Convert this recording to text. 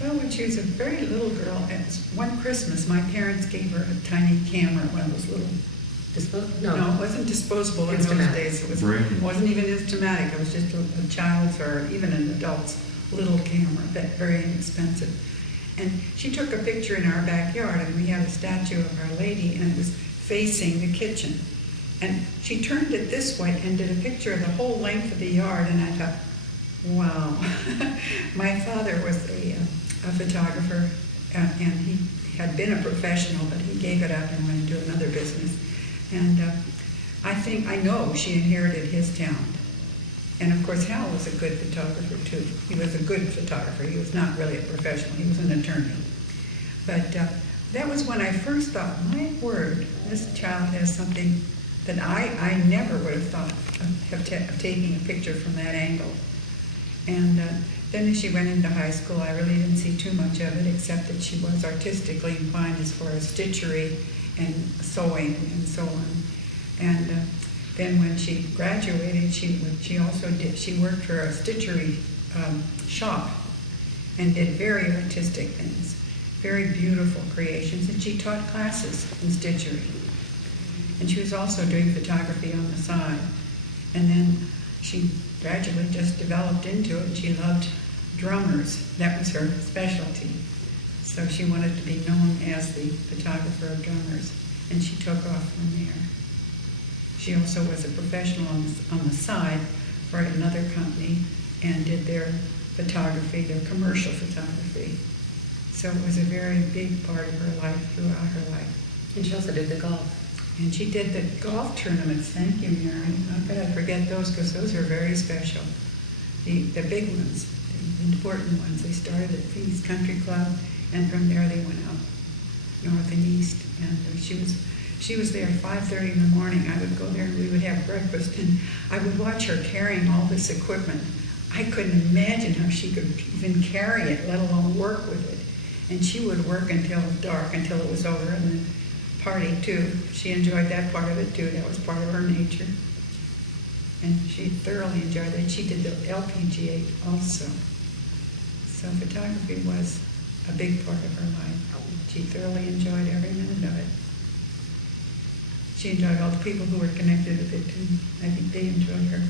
Well, when she was a very little girl, one Christmas, my parents gave her a tiny camera, one of those little. No, it wasn't disposable in those days. It wasn't even Instamatic. It was just a child's or even an adult's little camera, very inexpensive. And she took a picture in our backyard, and we had a statue of Our Lady, and it was facing the kitchen. And she turned it this way and did a picture of the whole length of the yard, and I thought, wow. My father was a photographer, and he had been a professional, but he gave it up and went into another business. And I know she inherited his talent. And of course, Hal was a good photographer too. He was a good photographer. He was not really a professional. He was an attorney. But that was when I first thought, my word, this child has something that I never would have thought of taking a picture from that angle. And then as she went into high school, I really didn't see too much of it, except that she was artistically inclined as far as stitchery and sewing and so on. And then when she graduated, she worked for a stitchery shop and did very artistic things, very beautiful creations, and she taught classes in stitchery. And she was also doing photography on the side. And then she gradually just developed into it, and she loved drummers. That was her specialty. So she wanted to be known as the photographer of drummers, and she took off from there. She also was a professional on the side for another company and did their photography, their commercial photography. So it was a very big part of her life, throughout her life. And she also did the golf. And she did the golf tournaments. Thank you, Mary. I bet I forget those, because those are very special. The big ones, the important ones. They started at Phoenix Country Club, and from there they went out north and east. And she was there at 5:30 in the morning. I would go there and we would have breakfast, and I would watch her carrying all this equipment. I couldn't imagine how she could even carry it, let alone work with it. And she would work until dark, until it was over, and then party too. She enjoyed that part of it too. That was part of her nature. And she thoroughly enjoyed it. She did the LPGA also. So photography was a big part of her life. She thoroughly enjoyed every minute of it. She enjoyed all the people who were connected with it too. I think they enjoyed her.